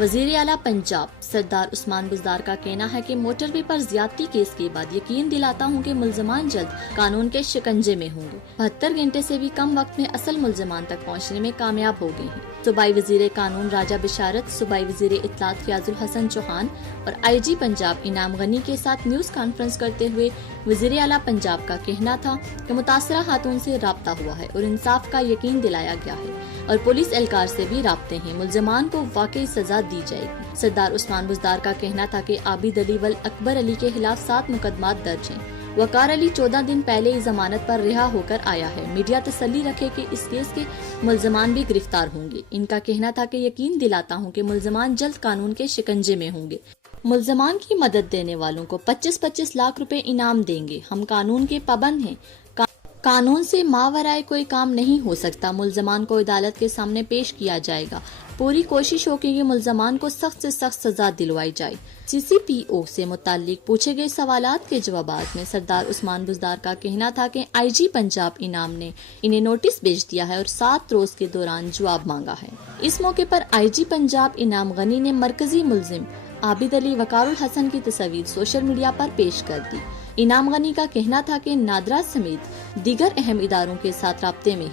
وزیر اعلیٰ پنجاب سردار عثمان بزدار کا کہنا ہے کہ موٹر وے پر زیادتی کیس کے بعد یقین دلاتا ہوں کہ ملزمان جلد قانون کے شکنجے میں ہوں گے۔ 72 گھنٹے سے بھی کم وقت میں اصل ملزمان تک پہنچنے میں کامیاب ہو گئے ہیں۔ صوبائی وزیر قانون راجہ بشارت، صوبائی وزیر اطلاعات فیاض الحسن چوہان اور آئی جی پنجاب انعام غنی کے ساتھ نیوز کانفرنس کرتے ہوئے وزیر اعلیٰ پنجاب کا کہنا تھا کہ متاثرہ خاتون سے رابطہ ہوا ہے اور انصاف کا یقین دلایا گیا ہے اور پولیس اہلکار سے بھی رابطے ہیں، ملزمان کو واقعی سزا دی جائے گی۔ سردار عثمان بزدار کا کہنا تھا کہ عابد علی ول اکبر علی کے خلاف 7 مقدمات درج ہیں۔ وقار علی 14 دن پہلے ہی ضمانت پر رہا ہو کر آیا ہے۔ میڈیا تسلی رکھے کہ اس کیس کے ملزمان بھی گرفتار ہوں گے۔ ان کا کہنا تھا کہ یقین دلاتا ہوں کہ ملزمان جلد قانون کے شکنجے میں ہوں گے۔ ملزمان کی مدد دینے والوں کو 25-25 لاکھ روپے انعام دیں گے۔ ہم قانون کے پابند ہیں، قانون سے ماورائے کوئی کام نہیں ہو سکتا۔ ملزمان کو عدالت کے سامنے پیش کیا جائے گا۔ پوری کوشش ہوگی کہ ملزمان کو سخت سے سخت سزا دلوائی جائے۔ سی سی پی او سے متعلق پوچھے گئے سوالات کے جوابات میں سردار عثمان بزدار کا کہنا تھا کہ آئی جی پنجاب انعام نے انہیں نوٹس بھیج دیا ہے اور 7 روز کے دوران جواب مانگا ہے۔ اس موقع پر آئی جی پنجاب انعام غنی نے مرکزی ملزم عابد علی وقار الحسن کی تصاویر سوشل میڈیا پر پیش کر دی۔ انعام غنی کا کہنا تھا کہ نادرا سمیت دیگر اہم اداروں کے ساتھ رابطے میں